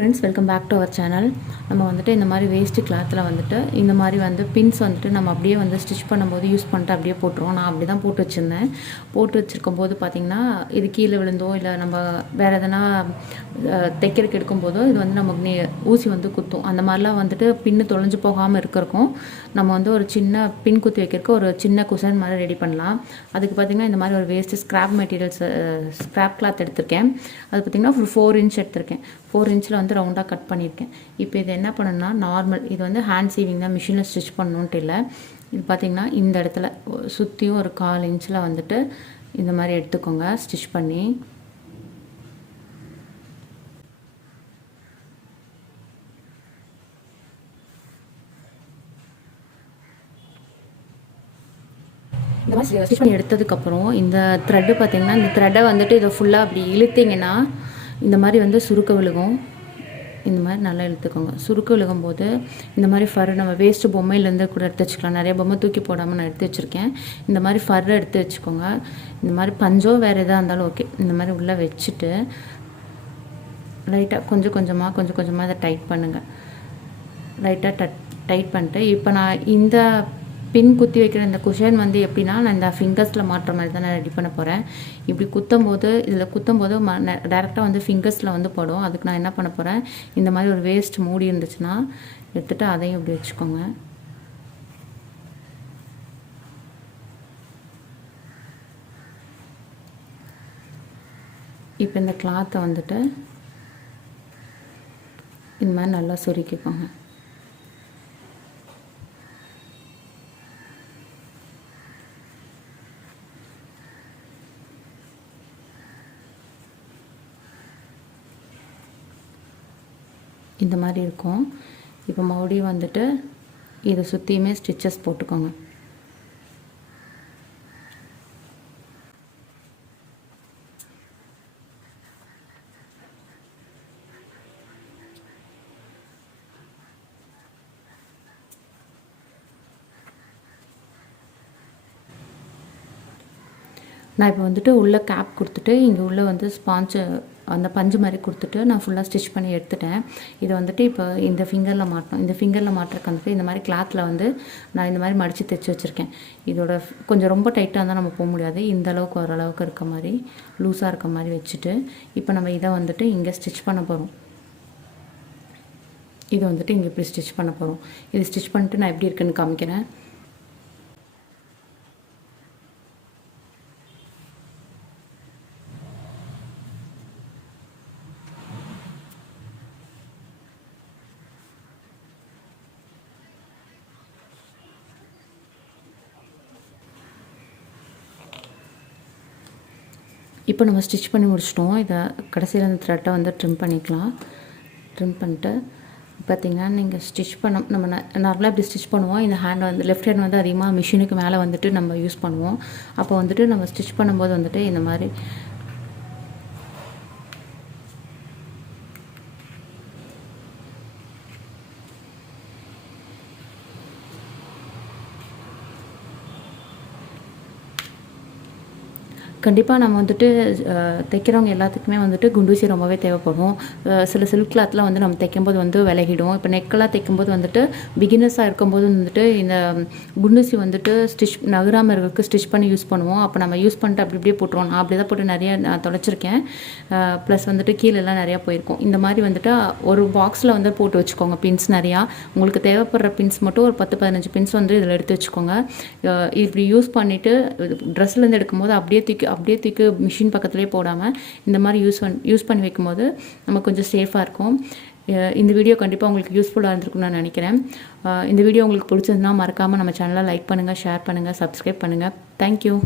Friends, welcome back to our channel. நம்ம வந்துட்டு இந்த மாதிரி வேஸ்ட்டு கிளாத்தில் வந்துட்டு இந்த மாதிரி வந்து பின்ஸ் வந்துட்டு நம்ம அப்படியே வந்து ஸ்டிச் பண்ணும்போது யூஸ் பண்ணிட்டு அப்படியே போட்டுருவோம். நான் அப்படி தான் போட்டு வச்சுருந்தேன். போட்டு வச்சுருக்கும் போது பார்த்திங்கன்னா இது கீழே விழுந்தோ இல்லை நம்ம வேறு எதனா தைக்கிறதுக்கு எடுக்கும்போதோ இது வந்து நமக்கு ஊசி வந்து குத்தும். அந்த மாதிரிலாம் வந்துட்டு பின்னு தொலைஞ்சு போகாமல் இருக்கிறக்கும் நம்ம வந்து ஒரு சின்ன பின் குத்தி வைக்கிறதுக்கு ஒரு சின்ன குஷன் மாதிரி ரெடி பண்ணலாம். அதுக்கு பார்த்திங்கன்னா இந்த மாதிரி ஒரு waste scrap materials scrap cloth எடுத்திருக்கேன். அது பார்த்திங்கன்னா ஒரு 4 இன்ச் எடுத்திருக்கேன். 4 இன்ச்சில் வந்து ரவுண்டாக கட் பண்ணியிருக்கேன். இப்போ இது என்ன பண்ணணும்னா நார்மல் இது வந்து ஹேண்ட் சீவிங் தான், மிஷினில் ஸ்டிச் பண்ணணுன்ட்டு இல்லை. இது பார்த்திங்கன்னா இந்த இடத்துல சுற்றியும் ஒரு 1/4 இன்ச்சில் வந்துட்டு இந்த மாதிரி எடுத்துக்கோங்க ஸ்டிச் பண்ணி. இந்த மாதிரி ஸ்டிச் பண்ணி எடுத்ததுக்கப்புறம் இந்த த்ரெட்டு பார்த்திங்கன்னா இந்த த்ரெட்டை வந்துட்டு இதை ஃபுல்லாக அப்படி இழுத்திங்கன்னா இந்த மாதிரி வந்து சுருக்க விழுகும். இந்த மாதிரி நல்லா இழுத்துக்கோங்க. சுருக்க விழுகும்போது இந்த மாதிரி ஃபர் நம்ம வேஸ்ட்டு பொம்மையிலேருந்து கூட எடுத்து வச்சுக்கலாம். நிறைய பொம்மை தூக்கி போடாமல் நான் எடுத்து வச்சுருக்கேன். இந்த மாதிரி ஃபர் எடுத்து வச்சுக்கோங்க. இந்த மாதிரி பஞ்சோ வேறு எதாக இருந்தாலும் ஓகே. இந்த மாதிரி உள்ளே வச்சுட்டு லைட்டாக கொஞ்சம் கொஞ்சமாக இதை டைட் பண்ணுங்கள். லைட்டாக டைட் பண்ணிட்டு இப்போ நான் இந்த பின் குத்தி வைக்கிற இந்த குஷன் வந்து எப்படின்னா நான் இந்த ஃபிங்கர்ஸில் மாட்டுற மாதிரி தான் நான் ரெடி பண்ண போகிறேன். இப்படி குத்தும்போது இதில் குத்தும்போது டேரெக்டாக வந்து ஃபிங்கர்ஸில் வந்து படும். அதுக்கு நான் என்ன பண்ண போகிறேன், இந்த மாதிரி ஒரு வேஸ்ட் மூடி இருந்துச்சுன்னா எடுத்துகிட்டு அதையும் இப்படி வச்சுக்கோங்க. இப்போ இந்த கிளாத்தை வந்துட்டு இந்த மாதிரி நல்லா சொருக்கிக்கோங்க. இந்த மாதிரி இருக்கும். இப்போ மறுபடியும் வந்துட்டு இதை சுற்றியுமே ஸ்டிச்சஸ் போட்டுக்கோங்க. நான் இப்போ வந்துட்டு உள்ளே கேப் கொடுத்துட்டு இங்கே உள்ளே வந்து ஸ்பாஞ்சு அந்த பஞ்சு மாதிரி கொடுத்துட்டு நான் ஃபுல்லாக ஸ்டிச் பண்ணி எடுத்துட்டேன். இதை வந்துட்டு இப்போ இந்த ஃபிங்கரில் மாட்டணும். இந்த ஃபிங்கரில் மாட்டுறக்கு வந்துட்டு இந்த மாதிரி கிளாத்தில் வந்து நான் இந்த மாதிரி மடித்து தைச்சி வச்சுருக்கேன். இதோட கொஞ்சம் ரொம்ப டைட்டாக இருந்தால் நம்ம போக முடியாது. இந்த அளவுக்கு ஓரளவுக்கு இருக்க மாதிரி லூஸாக இருக்க மாதிரி வச்சுட்டு இப்போ நம்ம இதை வந்துட்டு இங்கே ஸ்டிச் பண்ண போகிறோம். இதை வந்துட்டு இங்கே இப்படி ஸ்டிச் பண்ண போகிறோம். இது ஸ்டிச் பண்ணிட்டு நான் எப்படி இருக்குன்னு காமிக்கிறேன். இப்போ நம்ம ஸ்டிச் பண்ணி முடிச்சிட்டோம். இதை கடைசியில் அந்த த்ரெட்டை வந்து ட்ரிம் பண்ணிக்கலாம். ட்ரிம் பண்ணிட்டு பார்த்திங்கன்னா நீங்கள் ஸ்டிச் நம்ம நார்மலாக இப்படி ஸ்டிச் பண்ணுவோம். இந்த ஹேண்ட் வந்து லெஃப்ட் ஹேண்ட் வந்து அதிகமாக மிஷினுக்கு மேலே வந்துட்டு நம்ம யூஸ் பண்ணுவோம். அப்போ வந்துட்டு நம்ம ஸ்டிச் பண்ணும்போது வந்துட்டு இந்த மாதிரி கண்டிப்பாக நம்ம வந்துட்டு தைக்கிறவங்க எல்லாத்துக்குமே வந்துட்டு குண்டூசி ரொம்பவே தேவைப்படும். சில சில்க் கிளாத்தில் வந்து நம்ம தைக்கும்போது வந்து விலகிடும். இப்போ நெக்கெல்லாம் தைக்கும்போது வந்துட்டு பிகினர்ஸாக இருக்கும்போது வந்துட்டு இந்த குண்டூசி வந்துட்டு ஸ்டிச் நகராமல் இருக்கிறதுக்கு ஸ்டிச் பண்ணி யூஸ் பண்ணுவோம். அப்போ நம்ம யூஸ் பண்ணிட்டு அப்படி இப்படியே போட்டுருவோம். நான் அப்படி தான் போட்டு நிறையா நான் தொலைச்சிருக்கேன். ப்ளஸ் வந்துட்டு கீழெல்லாம் நிறையா போயிருக்கும். இந்த மாதிரி வந்துட்டு ஒரு பாக்ஸில் வந்து போட்டு வச்சுக்கோங்க பின்ஸ் நிறையா. உங்களுக்கு தேவைப்படுற பின்ஸ் மட்டும் ஒரு 10-15 பின்ஸ் வந்து இதில் எடுத்து வச்சுக்கோங்க. இப்படி யூஸ் பண்ணிவிட்டு ட்ரெஸ்லேருந்து எடுக்கும்போது அப்படியே தூக்கி மிஷின் பக்கத்துலேயே போடாமல் இந்த மாதிரி யூஸ் பண்ணி வைக்கும்போது நமக்கு கொஞ்சம் சேஃபாக இருக்கும். இந்த வீடியோ கண்டிப்பாக உங்களுக்கு யூஸ்ஃபுல்லாக இருந்திருக்கும்னு நான் நினைக்கிறேன். இந்த வீடியோ உங்களுக்கு பிடிச்சிருந்தா மறக்காமல் நம்ம சேனலை லைக் பண்ணுங்கள், ஷேர் பண்ணுங்கள், சப்ஸ்கிரைப் பண்ணுங்கள். தேங்க்யூ.